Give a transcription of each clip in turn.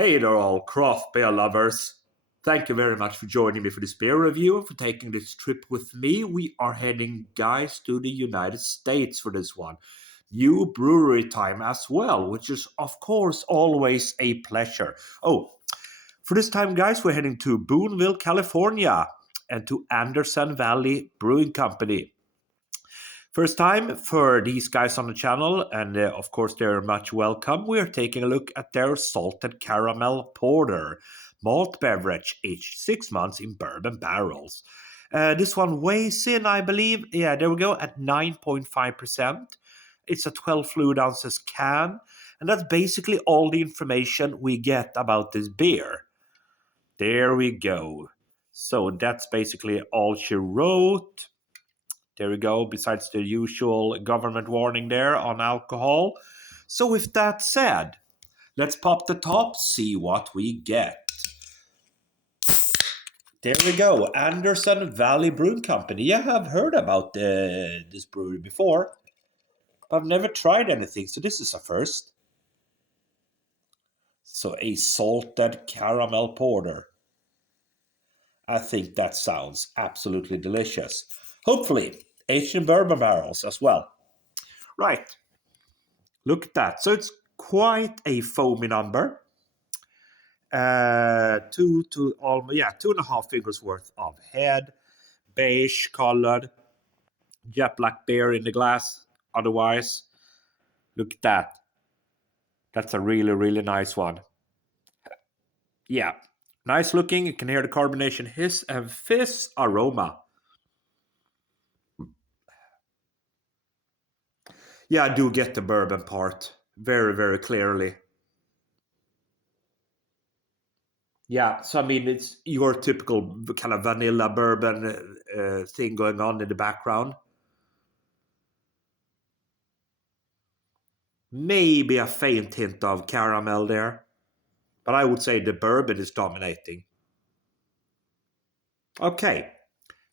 Hey there, all craft beer lovers. Thank you very much for joining me for this beer review and for taking this trip with me. We are heading, guys, to the United States for this one. New brewery time as well, which is, of course, always a pleasure. Oh, for this time, guys, we're heading to Boonville, California, and to Anderson Valley Brewing Company. First time for these guys on the channel, and of course they're much welcome. We are taking a look at their salted caramel porter, malt beverage, aged 6 months in bourbon barrels. This one weighs in, I believe, yeah, there we go, at 9.5%. It's a 12 fluid ounces can, and that's basically all the information we get about this beer. There we go. So that's basically all she wrote. There we go, besides the usual government warning there on alcohol. So with that said, let's pop the top, see what we get. There we go, Anderson Valley Brewing Company. Yeah, I've heard about this brewery before. I've never tried anything, so this is a first. So a salted caramel porter. I think that sounds absolutely delicious. Hopefully, aged in bourbon barrels as well. Right. Look at that. So it's quite a foamy number. 2.5 fingers worth of head, beige colored, jet black beer in the glass. Otherwise, look at that. That's a really, really nice one. Yeah, nice looking. You can hear the carbonation hiss and fizz aroma. Yeah, I do get the bourbon part very, very clearly. Yeah, so I mean, it's your typical kind of vanilla bourbon thing going on in the background. Maybe a faint hint of caramel there, but I would say the bourbon is dominating. Okay,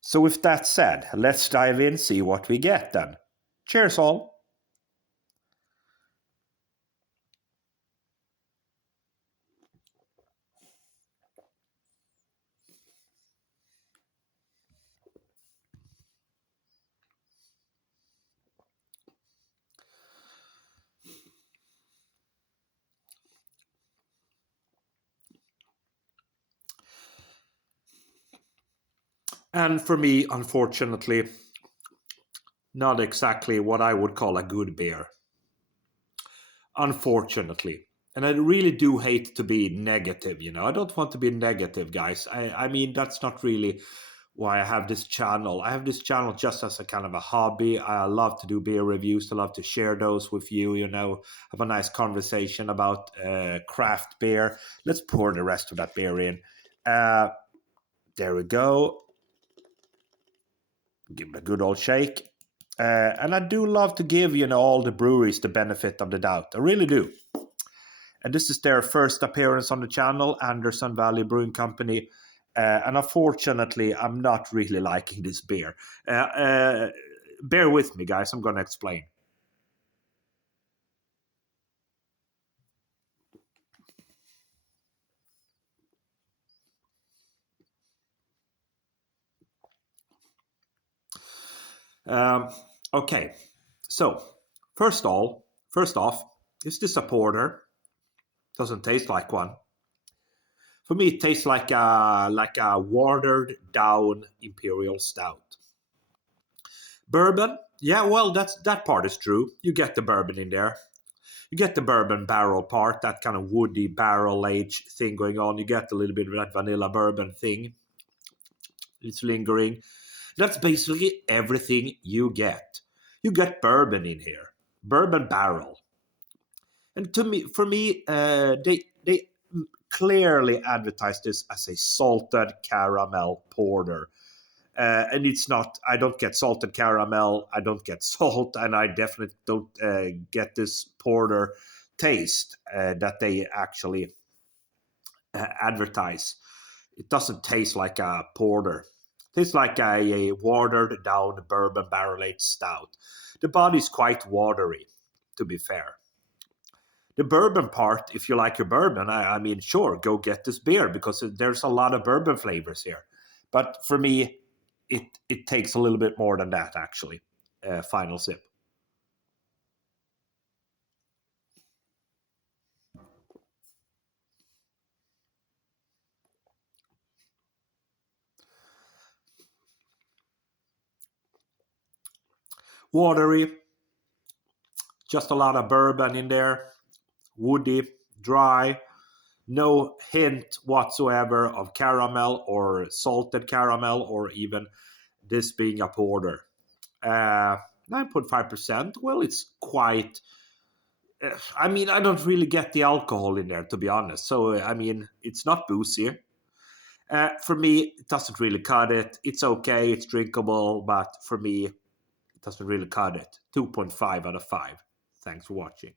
so with that said, let's dive in, see what we get then. Cheers all! And for me, unfortunately, not exactly what I would call a good beer. Unfortunately. And I really do hate to be negative, you know. I don't want to be negative, guys. I mean, that's not really why I have this channel. I have this channel just as a kind of a hobby. I love to do beer reviews. I love to share those with you, you know, have a nice conversation about craft beer. Let's pour the rest of that beer in. There we go. Give it a good old shake. And I do love to give, you know, all the breweries the benefit of the doubt. I really do. And this is their first appearance on the channel, Anderson Valley Brewing Company. And unfortunately, I'm not really liking this beer. Bear with me, guys. I'm going to explain. Okay, so first off, is this a porter? Doesn't taste like one. For me, it tastes like a watered down imperial stout. Bourbon, yeah, well, that part is true. You get the bourbon in there. You get the bourbon barrel part, that kind of woody barrel age thing going on. You get a little bit of that vanilla bourbon thing. It's lingering. That's basically everything you get. You get bourbon in here, bourbon barrel. And for me, they clearly advertise this as a salted caramel porter. And it's not, I don't get salted caramel, I don't get salt, and I definitely don't get this porter taste that they actually advertise. It doesn't taste like a porter. It tastes like a watered down bourbon barrel aged stout. The body's quite watery, to be fair. The bourbon part, if you like your bourbon, I mean, sure, go get this beer because there's a lot of bourbon flavors here. But for me, it takes a little bit more than that, actually. Final sip. Watery, just a lot of bourbon in there, woody, dry, no hint whatsoever of caramel or salted caramel or even this being a porter. 9.5%. Well, it's quite. I mean, I don't really get the alcohol in there, to be honest. So, I mean, it's not boozy. For me, it doesn't really cut it. It's okay, it's drinkable, but for me, it doesn't really cut it. 2.5 out of 5. Thanks for watching.